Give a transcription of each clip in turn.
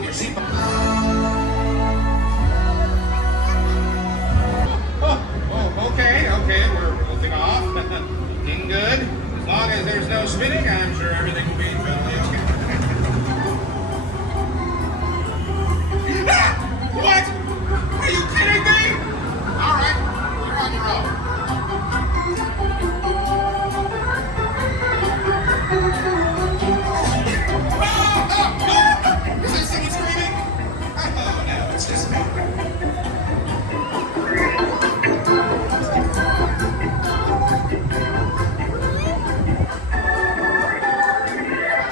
with your seatbelt. Okay, we're lifting off. Looking good. As long as there's no spinning, I'm sure everything will be totally okay. Ah! What? Are you kidding me? All right, you're on your own. Is that someone screaming? Oh, no, it's just me.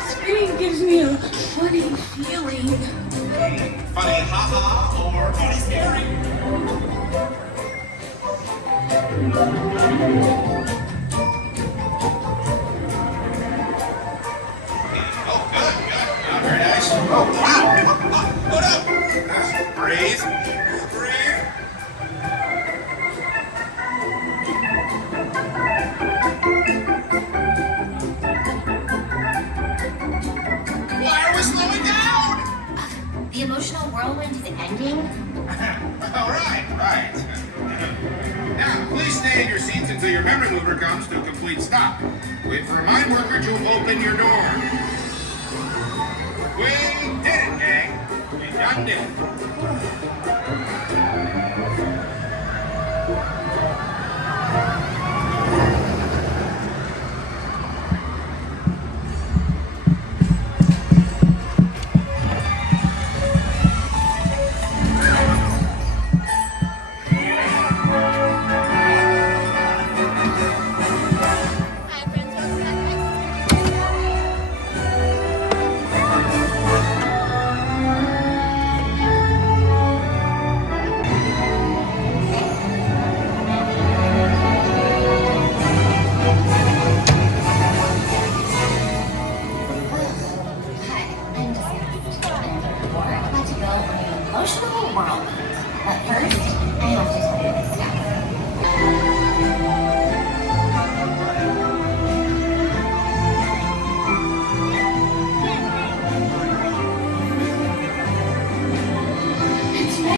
Spinning gives me a funny feeling. Funny haha or funny scary? Oh, good. Oh, very nice. Oh, wow. Oh, no. Breathe. Breathe. Why are we slowing down? The emotional whirlwind is ending. All right. Now, please stay in your seats until your memory mover comes to a complete stop. Wait for a mind worker to open your door. We did it, gang. We done did it.